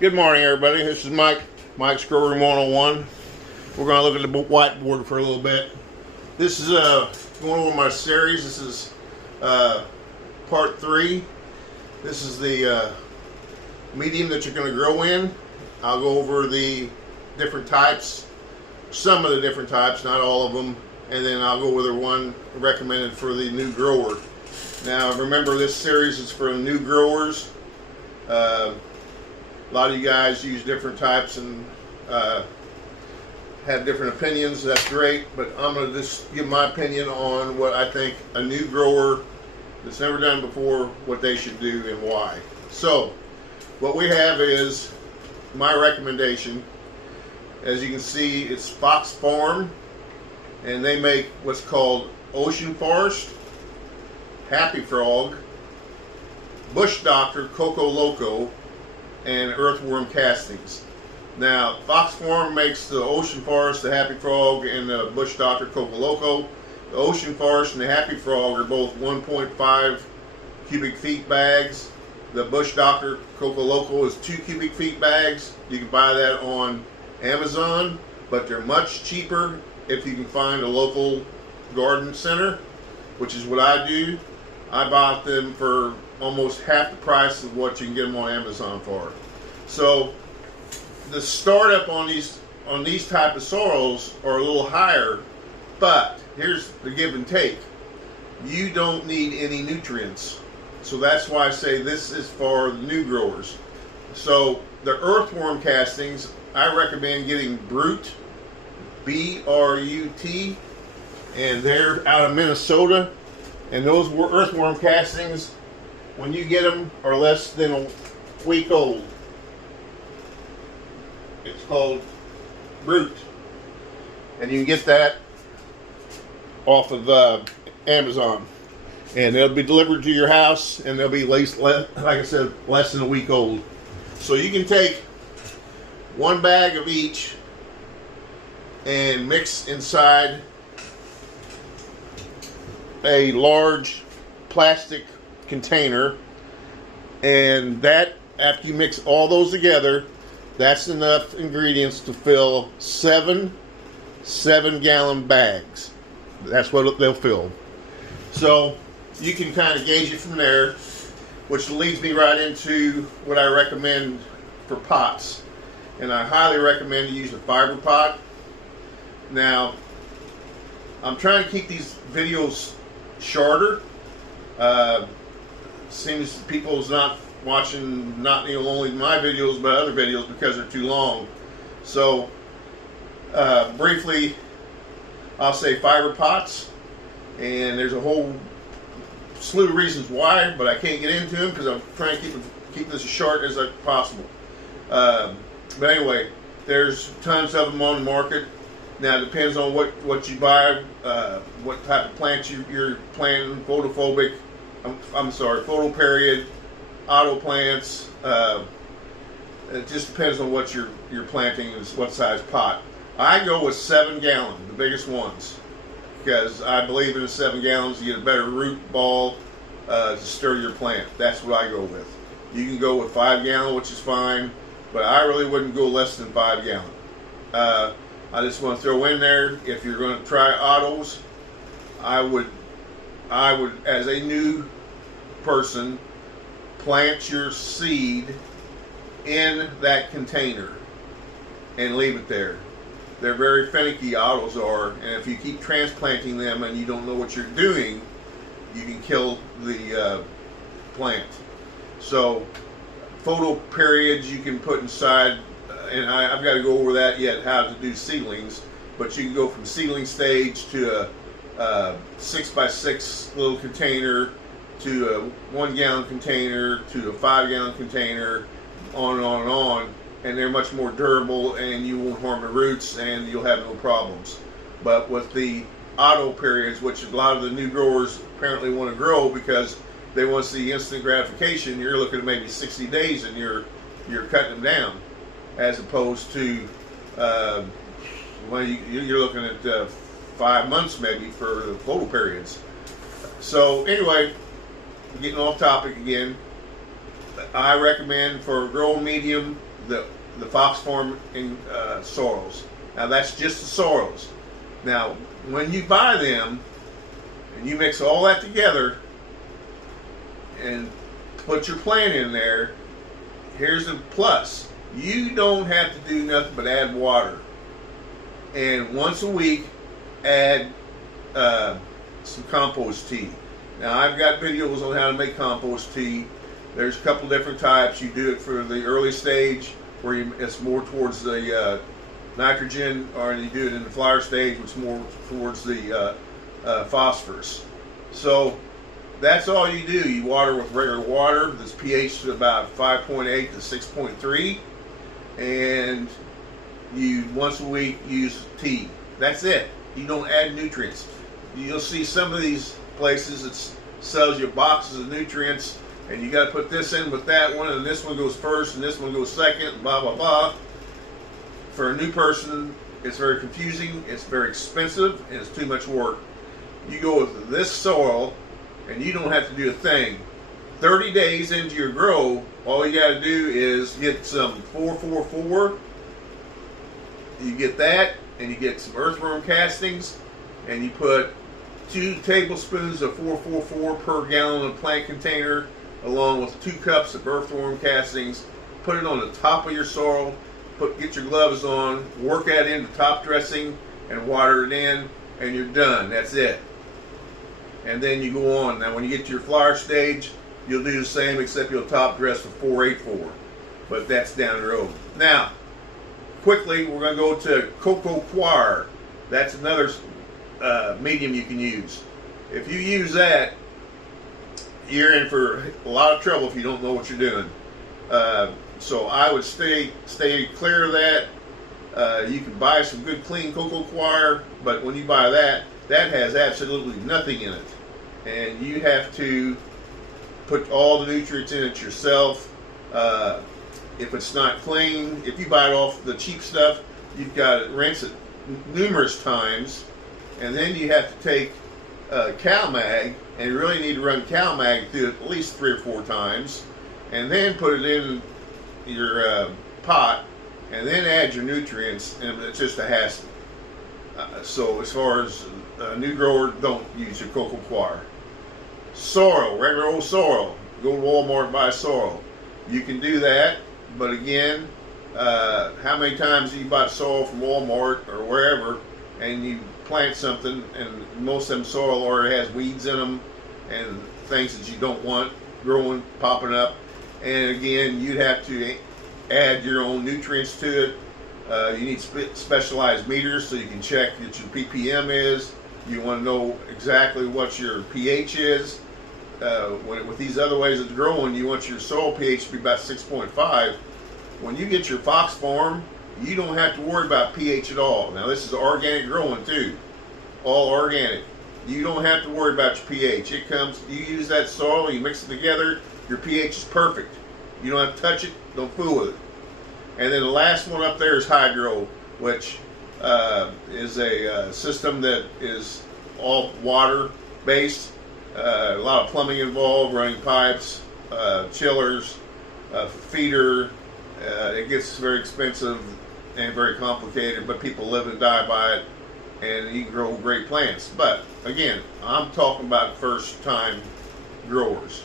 Good morning, everybody. This is Mike's Grow Room 101. We're going to look at the whiteboard for a little bit. This is going over my series. This is part 3. This is the medium that you're going to grow in. I'll go over the different types, some of the different types, not all of them, and then I'll go over one recommended for the new grower. Now, remember, this series is for new growers. A lot of you guys use different types and have different opinions. That's great, but I'm going to just give my opinion on what I think a new grower that's never done before, what they should do and why. So, what we have is my recommendation. As you can see, it's Fox Farm, and they make what's called Ocean Forest, Happy Frog, Bush Doctor, Coco Loco, and Earthworm Castings. Now, Fox Farm makes the Ocean Forest, the Happy Frog, and the Bush Doctor Coco Loco. The Ocean Forest and the Happy Frog are both 1.5 cubic feet bags. The Bush Doctor Coco Loco is 2 cubic feet bags. You can buy that on Amazon, but they're much cheaper if you can find a local garden center, which is what I do. I bought them for almost half the price of what you can get them on Amazon for. So the startup on these type of soils are a little higher, but here's the give and take. You don't need any nutrients. So that's why I say this is for the new growers. So the earthworm castings, I recommend getting Brute, B-R-U-T, and they're out of Minnesota. And those earthworm castings, when you get them, are less than a week old. It's called Brute, and you can get that off of Amazon, and they'll be delivered to your house, and they'll be like I said, less than a week old. So you can take one bag of each and mix inside a large plastic container, and that, after you mix all those together, that's enough ingredients to fill 7 7-gallon bags. That's what they'll fill. So you can kind of gauge it from there, which leads me right into what I recommend for pots. And I highly recommend you use a fiber pot. Now, I'm trying to keep these videos shorter. Seems people's not watching, not only my videos but other videos because they're too long. So briefly, I'll say fiber pots, and there's a whole slew of reasons why, but I can't get into them because I'm trying to keep this as short as possible. But anyway, there's tons of them on the market. Now it depends on what you buy, what type of plants you're planting. Photophobic, photoperiod, auto plants. It just depends on what you're planting and what size pot. I go with 7-gallon, the biggest ones, because I believe in the 7 gallons you get a better root ball to stir your plant. That's what I go with. You can go with 5-gallon, which is fine, but I really wouldn't go less than 5-gallon. I just want to throw in there, if you're going to try autos, I would, as a new person, plant your seed in that container and leave it there. They're very finicky, autos are, and if you keep transplanting them and you don't know what you're doing, you can kill the plant. So, photo periods you can put inside, and I've got to go over that yet, how to do seedlings, but you can go from seedling stage to a 6x6 little container, to a 1-gallon container, to a 5-gallon container, on and on and on, and they're much more durable, and you won't harm the roots, and you'll have no problems. But with the auto periods, which a lot of the new growers apparently want to grow because they want to see instant gratification, you're looking at maybe 60 days and you're cutting them down, as opposed to you're looking at 5 months maybe for the photo periods. So anyway, getting off topic again, I recommend for growing medium the Fox Farm sorrels. Now that's just the sorrels. Now when you buy them and you mix all that together and put your plant in there, here's the plus: you don't have to do nothing but add water, and once a week add some compost tea. Now I've got videos on how to make compost tea. There's a couple different types. You do it for the early stage where it's more towards the nitrogen, or you do it in the flower stage, which is more towards the phosphorus. So that's all you do. You water with regular water. This pH is about 5.8 to 6.3, and you once a week use tea. That's it. You don't add nutrients. You'll see some of these places that sells you boxes of nutrients, and you got to put this in with that one, and this one goes first, and this one goes second, blah blah blah. For a new person, it's very confusing, it's very expensive, and it's too much work. You go with this soil, and you don't have to do a thing. 30 days into your grow, all you got to do is get some 444. You get that, and you get some earthworm castings, and you put 2 tablespoons of 444 per gallon of plant container, along with 2 cups of earthworm castings. Put it on the top of your soil. Get your gloves on. Work that into top dressing and water it in, and you're done. That's it. And then you go on. Now, when you get to your flower stage, you'll do the same, except you'll top dress with 484. But that's down the road. Now, quickly, we're going to go to Coco Coir. That's another medium you can use. If you use that, you're in for a lot of trouble if you don't know what you're doing. So I would stay clear of that. You can buy some good clean Coco Coir, but when you buy that has absolutely nothing in it, and you have to put all the nutrients in it yourself. If it's not clean, if you buy it off the cheap stuff, you've got to rinse it numerous times, and then you have to take CalMag, and you really need to run CalMag through it at least 3 or 4 times, and then put it in your pot, and then add your nutrients, and it's just a hassle. So as far as a new grower, don't use your Coco Coir. Sorrel, regular old sorrel. Go to Walmart and buy sorrel. You can do that, but again, how many times have you bought soil from Walmart or wherever, and you plant something, and most of them soil already has weeds in them and things that you don't want growing, popping up, and again, you'd have to add your own nutrients to it. You need specialized meters so you can check that your ppm is. You want to know exactly what your pH is. With these other ways of growing, you want your soil pH to be about 6.5. When you get your Fox Farm, you don't have to worry about pH at all. Now this is organic growing too, all organic. You don't have to worry about your pH. It comes, you use that soil, you mix it together, your pH is perfect. You don't have to touch it, don't fool with it. And then the last one up there is Hydro, which is a system that is all water based. A lot of plumbing involved, running pipes, chillers, feeder. It gets very expensive and very complicated, but people live and die by it, and you can grow great plants. But again, I'm talking about first time growers.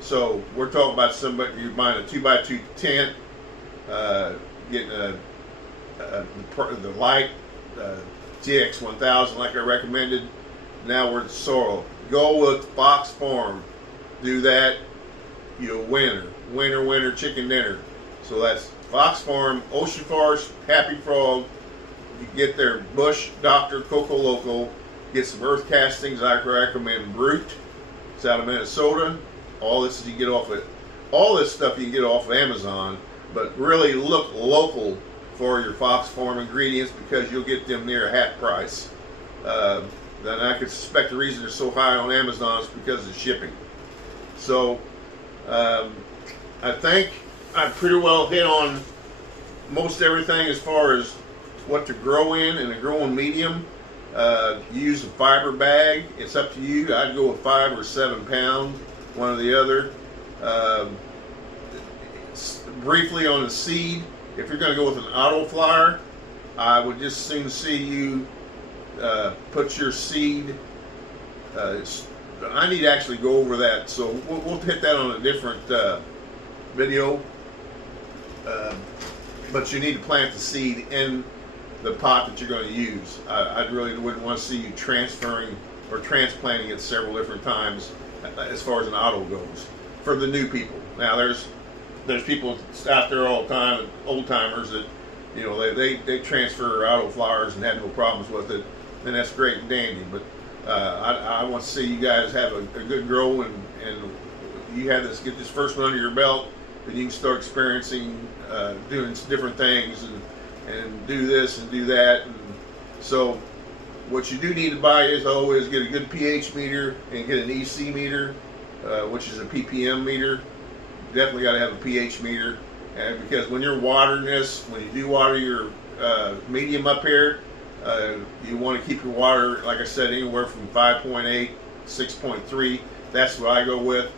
So we're talking about somebody, you're buying a 2x2 tent, getting the light GX1000 like I recommended. Now we're at soil. Go with Fox Farm. Do that, you'll winner chicken dinner. So that's Fox Farm, Ocean Forest, Happy Frog. You get their Bush Dr. Coco Loco. Get some earth castings. I recommend Brute. It's out of Minnesota. All this you can get off it. All this stuff you can get off of Amazon, but really look local for your Fox Farm ingredients because you'll get them near a half price. Then I could suspect the reason they're so high on Amazon is because of shipping. So I think I pretty well hit on most everything as far as what to grow in a growing medium. Use a fiber bag. It's up to you. I'd go with 5 or 7 pound, one or the other. Briefly on the seed, If you're going to go with an auto flyer, I would just soon see you put your seed. I need to actually go over that, so we'll hit that on a different video. But you need to plant the seed in the pot that you're going to use. I really wouldn't want to see you transferring or transplanting it several different times as far as an auto goes for the new people. Now there's people out there all the time, old timers, that they transfer auto flowers and have no problems with it, and that's great and dandy. But I want to see you guys have a good grow, and you have get this first one under your belt, then you can start experiencing doing different things and do this and do that. And so what you do need to buy is always get a good pH meter and get an EC meter, which is a ppm meter. Definitely got to have a pH meter, because when you're watering this, when you do water your medium up here, you want to keep your water, like I said, anywhere from 5.8, 6.3. That's what I go with.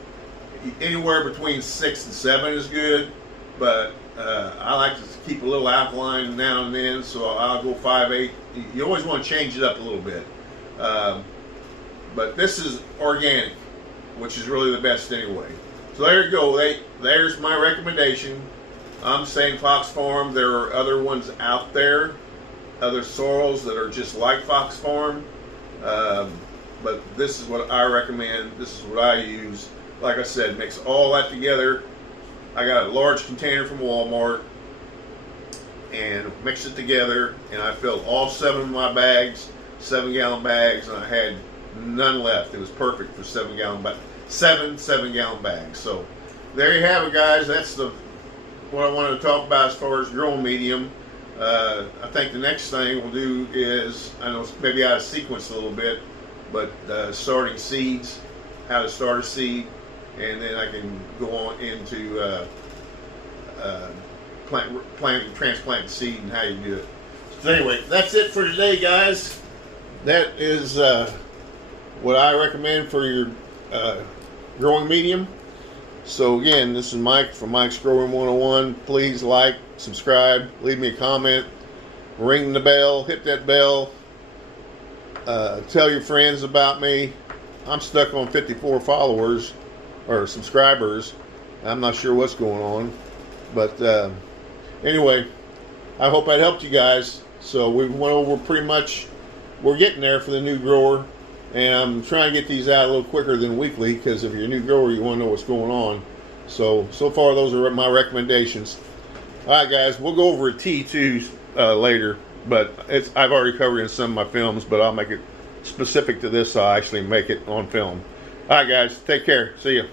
Anywhere between 6 and 7 is good, but I like to keep a little alkaline now and then, so I'll go 5.8. You always want to change it up a little bit. But this is organic, which is really the best anyway. So there you go. There's my recommendation. I'm saying Fox Farm. There are other ones out there, other soils that are just like Fox Farm. But this is what I recommend. This is what I use. Like I said, mix all that together. I got a large container from Walmart and mix it together, and I filled all 7 of my bags, 7-gallon bags, and I had none left. It was perfect for 7-gallon bags. 7-gallon bags. So there you have it, guys. That's what I wanted to talk about as far as growing medium. I think the next thing we'll do is, I know maybe out of sequence a little bit, but starting seeds, how to start a seed, and then I can go on into transplanting seed and how you do it. So anyway, that's it for today, guys. That is what I recommend for your growing medium. So again, this is Mike from Mike's Grow Room 101. Please like, subscribe, leave me a comment, ring the bell, hit that bell, tell your friends about me. I'm stuck on 54 followers or subscribers. I'm not sure what's going on, but anyway, I hope that helped you guys. So we went over pretty much, we're getting there for the new grower. And I'm trying to get these out a little quicker than weekly, because if you're a new grower, you want to know what's going on. So far, those are my recommendations. All right, guys, we'll go over a T2 later, but I've already covered it in some of my films, but I'll make it specific to this, so I'll actually make it on film. All right, guys, take care. See ya.